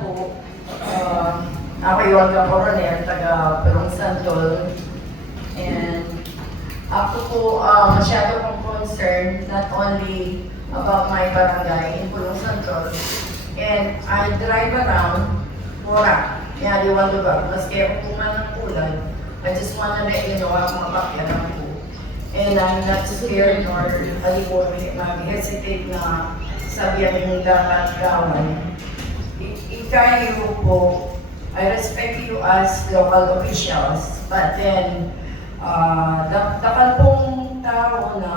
po, ako yung Coronel, taga Pulong Santol. And ako po masyado kong concerned not only about my barangay in Pulong Santol, and I drive around Bora, Yaliwan lugar. Maski ako puman ng kulay, I just wanna let you know ako mapakyanan po. And I'm not scared nor mag-hesitate na sabihan yung dapat gawin. Ikayo po, I respect you as local officials, but then, dapat pong tao na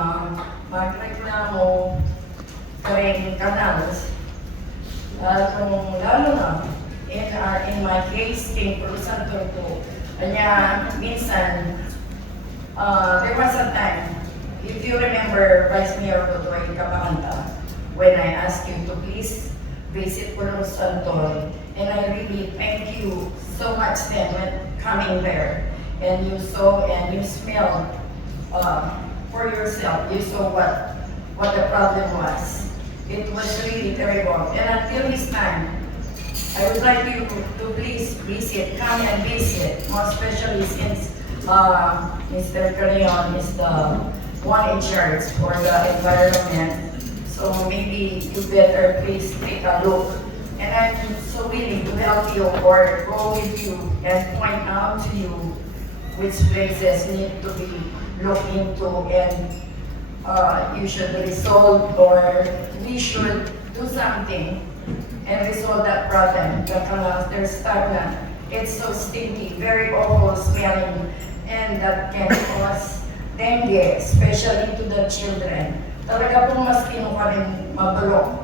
magreklamo karing kanals, lalo na, in my case, King Pulusantor po, kanya minsan, there was a time, if you remember Vice Mayor Godoy Capacanta, when I asked you to please visit Pulong Santol, and I really thank you so much then when coming there, and you saw and you smelled for yourself, you saw what the problem was. It was really terrible, and until this time, I would like you to please visit, come and visit, more especially since Mr. Carrion is the one in charge for the environment. So maybe you better please take a look. And I'm so willing to help you or go with you and point out to you which places need to be looked into and you should resolve or we should do something and resolve that problem. Because they're stagnant. It's so stinky, very awful smelling, and that can cause dengue, especially to the children. Talaga pong mas kami mabulok.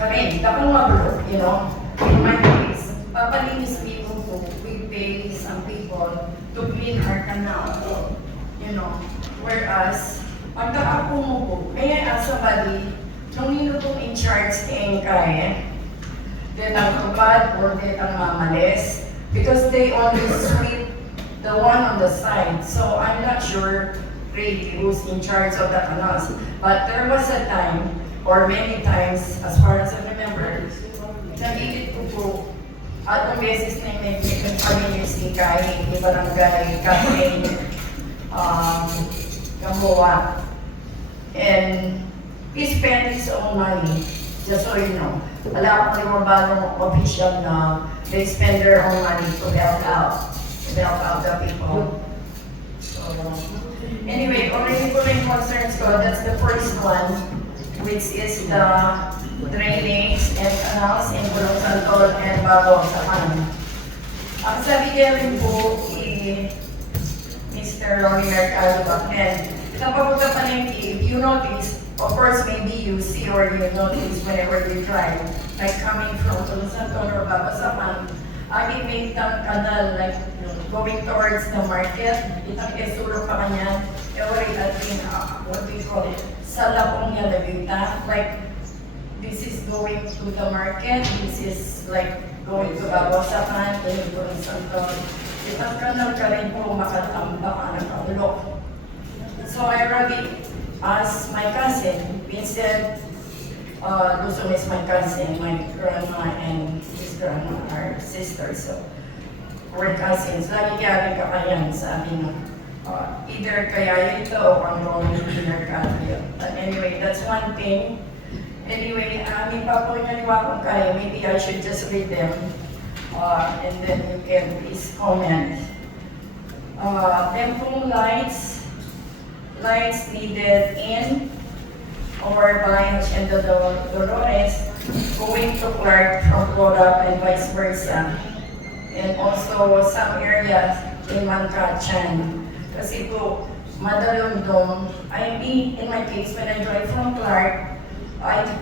Kami, dapat mabulok, you know. In my case, papalinis people po, we pay some people to clean our canal, you know. Whereas, pagka-apo mo po, may somebody, nung nino pong in charge ng kaya, detang tupad or detang mamalis, because they only sweep the one on the side. So I'm not sure really who's in charge of the canals. But there was a time, or many times, as far as I remember, nagigit ko po, at ang beses na may pag-palinis ni Kai, ni Barangay Kathleen Gamboa. And he spent his own money, just so you know. Wala akong limabang official na they spend their own money to help out the people. So, anyway, already po yung concerns ko, that's the first one, which is the drainage and canals in Pulong Santol and Bago sa Kanan. Ang sabi niya rin po, Mr. Ronnie Mercado, and napapunta pa rin, if you notice, of course, maybe you see or you notice whenever you drive, like coming from Pulong Santol or Babasaman, ang imitang kanal, like going towards the market, itang esulok pa kanya, every ating, what do you call it, sa lapong niya labita, like, this is going to the market, this is like going to Babasaman, going to Pulong Santol. Itang kanal ka rin po makatambak ang nakabulok. So I already asked my cousin, Vincent, Luzon is my cousin, my grandma and his grandma are sisters, so we're cousins. Lagi kaya kakayan, sabi na, either kaya ito o ang Ronnie Mercado. But anyway, that's one thing. Anyway, may pa po naliwa kung kaya, maybe I should just read them, and then you can please comment. Temple lights needed in or by Hacienda Dolores going to Clark from Flora and vice versa. And also some areas in Mancachan. Kasi po, madalundong, in my case, when I drive from Clark,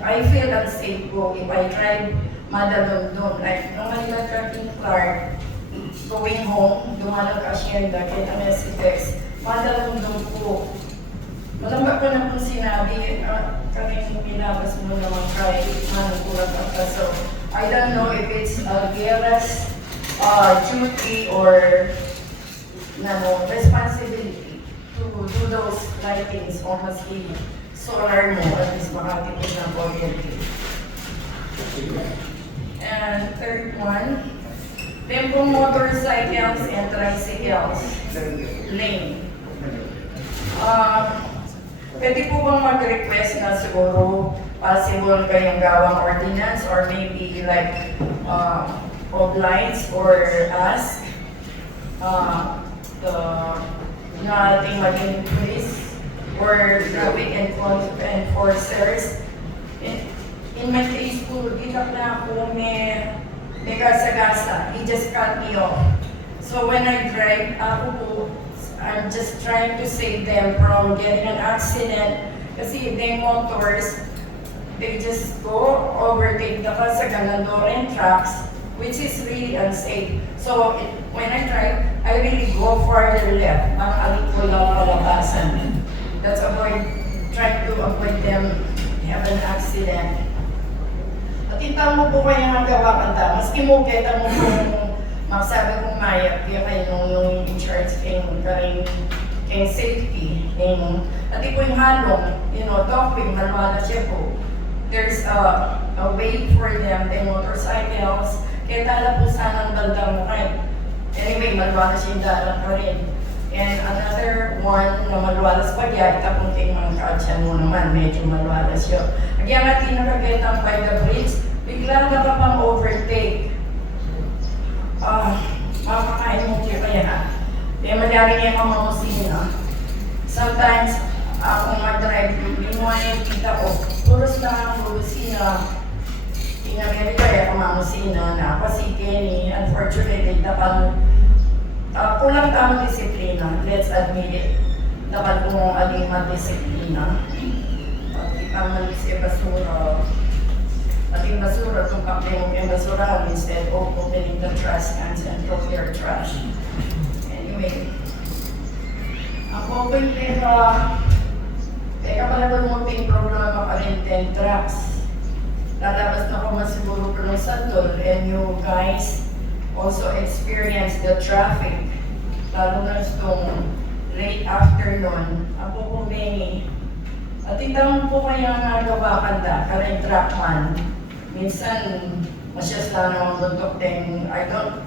I feel unsafe po if I drive madalundong. Like, nung Manila Clark in Clark, going home, dumalag Hacienda, kita Mesitex, madalundong po. Malambak ko na po sinabi, kaming pinabas mo naman kahit manang ka. So, I don't know if it's Guerra's duty or responsibility to do those lightings o maski solar mo at least makatipid ng kuryente. And third one. Then po motorcycles and tricycles lane. Pwede po bang mag-request na siguro possible kayong gawang ordinance or maybe like of lines or ask the na ating maging police or traffic enforcers. In my case po, dito na ako may gasa-gasa. He just cut me off. So when I drive, ako po, I'm just trying to save them from getting an accident. Kasi they motors, they just go overtake the Casaganandoran trucks, which is really unsafe. So when I drive, I really go farther left. Ang alit ko lang palabasan. That's trying to avoid them have an accident. At kita mo po kayo ng gawa kanta. Maski mo kita mo kung magsabi kong mayak, kaya kayo nung insurance kayong safety. At po yung halong, talking, malwala siya po. There's a way for them, the motorcycles, kaya tala po sana ang bandang right. Anyway, malwala siya yung dalang ka rin. And another one na malwalas pa niya, itapong kayong mga kaatyan mo naman, medyo malwalas yun. Again, natin nakagitang by the bridge, bigla nakapang-overtake. Makakain mo kayo kaya ha. Kaya madari niya yung mamusina. Sometimes, ako mag-drive yung limuan, kita ko, puros na ang mamusina. Tinamiri kaya ako mamusina na kasi Kenny, unfortunately, dapat kulang tamang disiplina. Let's admit it. Dapat kung aling madisiplina. Pag ipamalis yung basura, ating basura, kung kaplimog yung basura, instead of opening the trash cans and throw their trash. Anyway, ang open teka pala kung munting problema pa rin 10 trucks. Lalabas na ko masiguro ko ng Santol, and you guys also experience the traffic. Lalo na itong late afternoon. Ako po many. At itang po kaya nagawa kanda, karang truckman. Minsan, masyas lang naman buntok din. I don't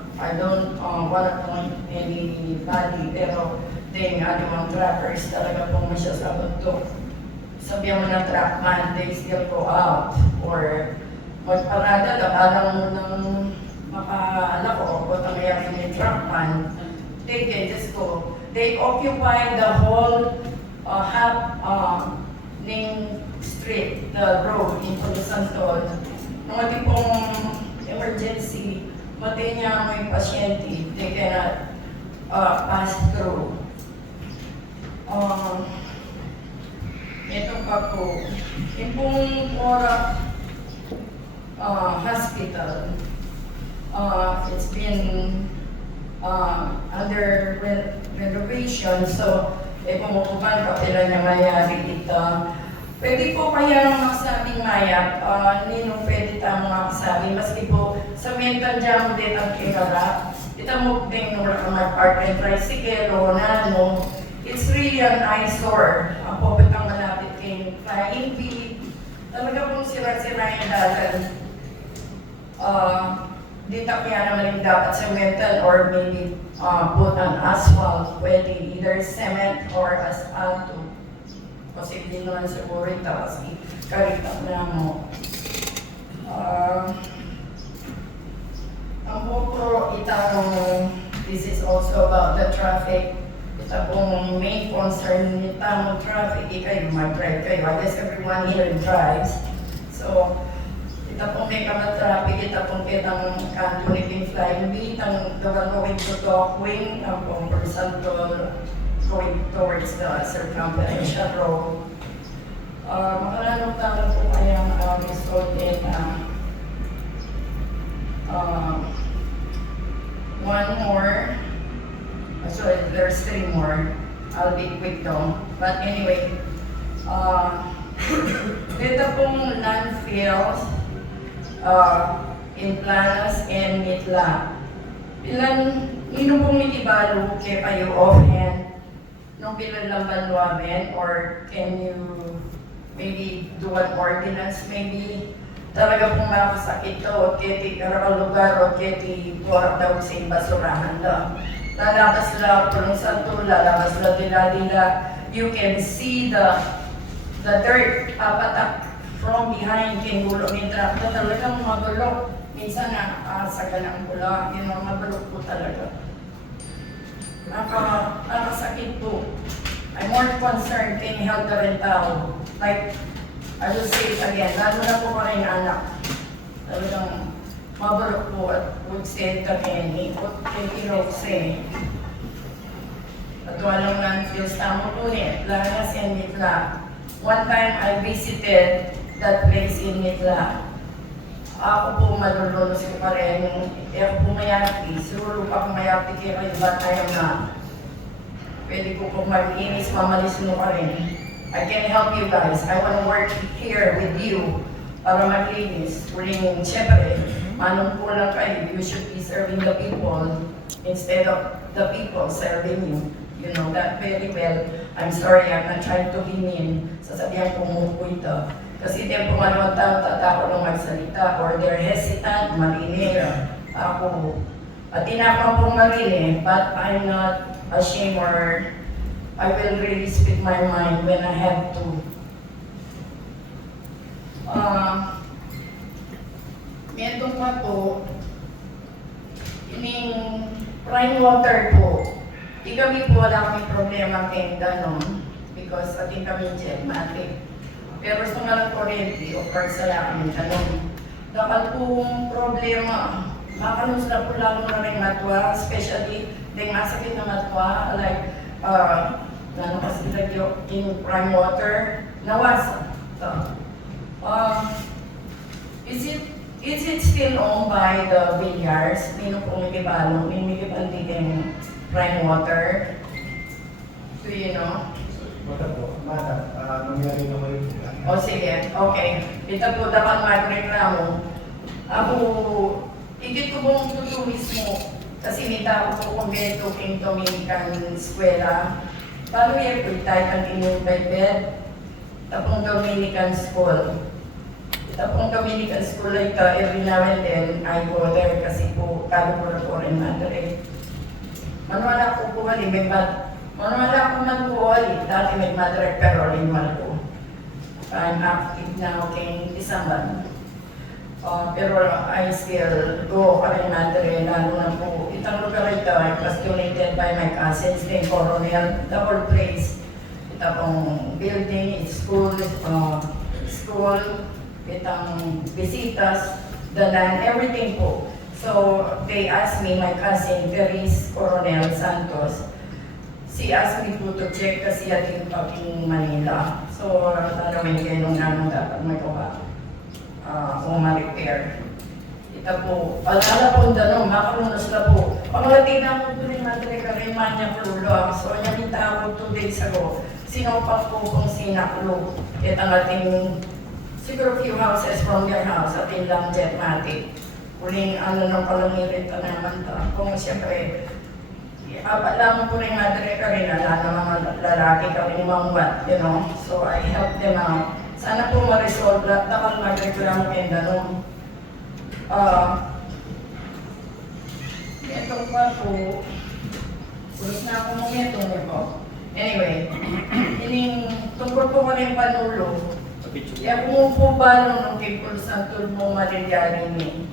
wanna point anybody, pero ding mga truckers talaga pong masyas lang buntok. Sabihan mo na truckman, they still go out. Or magparada lang, alam mo ng makaanak ko, o tamayari ni truckman, they can just go. They occupy the whole half ng street, the road in Santol. Nung ating pong emergency, matay niya may pasyente, they cannot pass through. Ito pa po, yung pong hospital, it's been under renovation, so pumupupan pa pila na mayari ito. Pwede po kaya magsabing mayap, ninong pwede tamang magsabi, maski po sa mental jam din ang kinara, itamog din nung mag-park and tricycle o nano, it's really an eyesore. Ang popitang malapit kay Flying V, talaga pong sira-sira yung dalan. Di kaya naman yung dapat cemental or maybe put on asphalt, pwede either cement or asfalto. Kasi hindi naman siguro ito kasi karitang na mo. Ang po itang, this is also about the traffic. Ito pong main concern ni tamang traffic, kayo mag-drive kayo. I guess everyone here drives. So, ito pong may traffic, ito pong kitang kanto ni King Flying B, itang going to Dockwing, ang pong Santol, going towards the circumferential road. Makalanong tanong po kayang result in one more. Sorry, there's 3 more. I'll be quick though. But anyway, dito pong landfills in Planas and Mitla. Nino pong mitibalo kaya kayo offhand nung bilang lang banwamen, or can you maybe do an ordinance maybe talaga pong makasakit to, o kiti karakal lugar, o kiti borak daw sa basurahan daw. Lalabas la pulong santo, lalabas la dila-dila, you can see the dirt patak from behind kingulo ni truck na talagang magulo. Minsan na sa ganang pula, magulo po talaga. Nakasakit po. I'm more concerned kay health na rin tao. Like, I will say it again, lalo na po kami na anak. Talagang magulo po at would say kami, ikot kay Kirokse. At walang non-feel tamo po niya, lahat sa Mitla. One time I visited that place in Mitla. Ako po malulunos ko pa rin. Ako po mayati. Siguro pa kung mayati kayo iba tayo na pwede ko po mag-inis, mamalis mo pa rin. I can help you guys. I want to work here with you para maglinis. Kuling, syempre, manong po lang kayo. You should be serving the people instead of the people serving you. You know that very well. I'm sorry, I'm not trying to be mean. Sasabihan ko mo po ito. Kasi hindi po malawang tao tatako ng magsalita or they're hesitant, marinig. Ako, at tinapang pong marinig, but I'm not ashamed or I will really speak my mind when I have to. Metong pa po, ining prime water po. Di kami po wala kami problema kay ganon because ating kami jetmatic. Pero sa mga kuryente, of course, wala kami ganon. Dakal pong problema, makalos na po lalo na rin matwa, especially dahil masakit na matwa, like, nano kasi lagyo in prime water, nawasa. So, is it still owned by the Villar's? Nino po may kibalo, may kibantigin prime water? Do you know? Madam, nangyari naman yun. O sige, okay. Ito po dapat magreklamo. Ako, ikit ko pong tuto mismo kasi nita ko po kung ganito king Dominican Eskwela. Paano yan po tayo ang inyong bed? Tapong Dominican School. Tapong Dominican School ay every now and then I go there kasi po kalo po rin madre. Manuala ko po malimimbat. Manuala ko man po dati may madre pero limal ko. I'm active now kay December. Pero I still go kay madre lalo na po. Itang lugar ito ay was donated by my cousins in Coronel, the whole place. Ito pong building, school, itang visitas, the land, everything po. So they asked me, my cousin, Teres Coronel Santos, she asked me to check kasi ating paging Manila. So, namin kayo nung naman dapat magawa o ma-repair. Ito po, alala po na makalunas na po. Panglatina po rin natin karimanya klulo. So, nabita ako 2 days ago. Sinopak po kung sinaklo. At ang ating, siguro few houses from their house, ating lang jetmatic. Uling ng palangirit na naman ito. Kung siyempre, apat lang po rin madre ka rin, ala na mga lalaki ka rin mangwat, you know. So I help them out. Sana po ma-resolve lahat na kang magreklamo kayo ganun. Itong pa po, ulit na ako mong ito po. Anyway, tungkol po ko rin panulo. Kaya kung po ba nung people sa tulmo maligyari ni.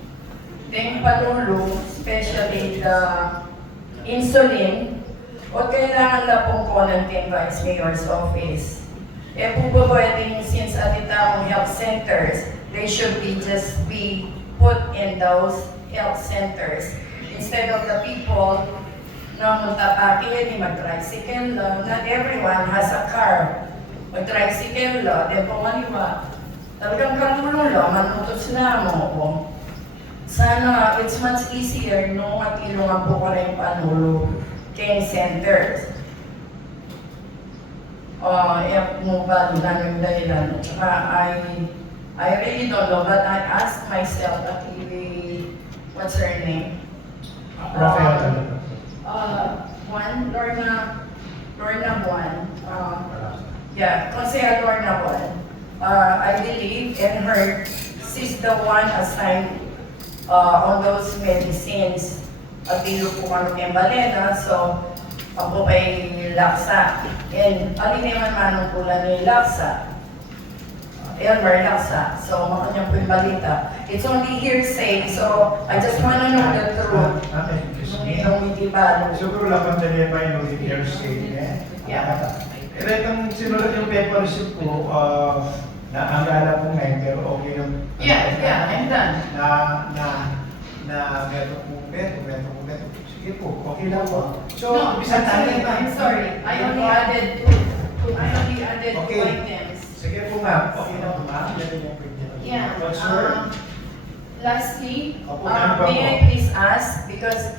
Then panulo, especially the insulin, o kailangan na pong quarantine Vice Mayor's Office. Po ba pwedeng since atitawang health centers, they should just be put in those health centers instead of the people na magtapaki, mag-tricycle, not everyone has a car. Mag-tricycle, then pumaliwa. Talagang katulong manutos na mo. Sana it's much easier no at ilungan po ko rin panulo cane centers. Mo ba namin dahilan? Tsaka I really don't know, but I asked myself what's her name? Rafael. Lorna Buwan. Yeah, Consejera Lorna Buwan. I believe and heard she's the one assigned on those medicines. At tilo po kami kay Balena, so ako kay Laksa. And alin naman manong pula ni Laksa. Elmer Laksa. So makanya po yung balita. It's only hearsay, so I just wanna know the truth. Nung hindi ba? Siguro lang pandali pa yung hearsay niya. Yeah. Pero itong sinulat yung paper receipt ko, naaalala ko ngayon, pero okay yung... Yeah, I'm done. Na meron po, meron. Sige po, okay lang po. So, No, bisan I'm sorry. I only added two Okay. items. Sige po ma'am, okay na po ma'am. Yeah. But sir, Lastly, Opo, ma'am, may I opo. please ask, because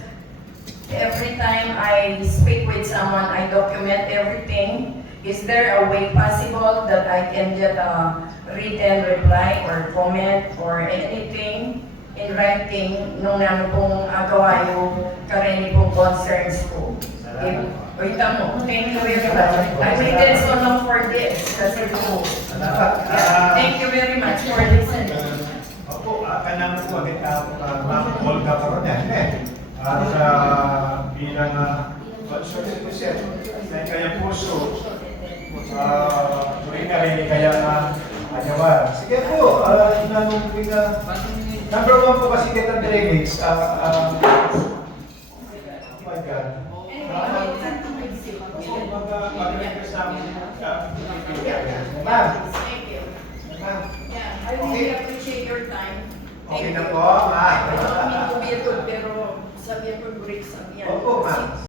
every time I speak with someone, I document everything. Is there a way possible that I can get a written reply or comment or anything in writing nung namin pong agawa yung kareni pong concerns ko? Wait mo, thank you very much. I waited so long for this kasi po. Thank you very much for listening. Opo, kanang po agad ma'am Olga Coronel. At bilang concern ko siya, may kaya puso, tuwing na rin kaya anyawan. Sige po, nanong number 1 po kasi kitang delegates. Oh my God. Mag-request namin. Ma'am, Thank you. ma'am. Yeah, I really appreciate your time. Okay Thank na you. po, ma'am. I don't mean to be a good, pero sabi ko break sabi yan. Opo, ma'am.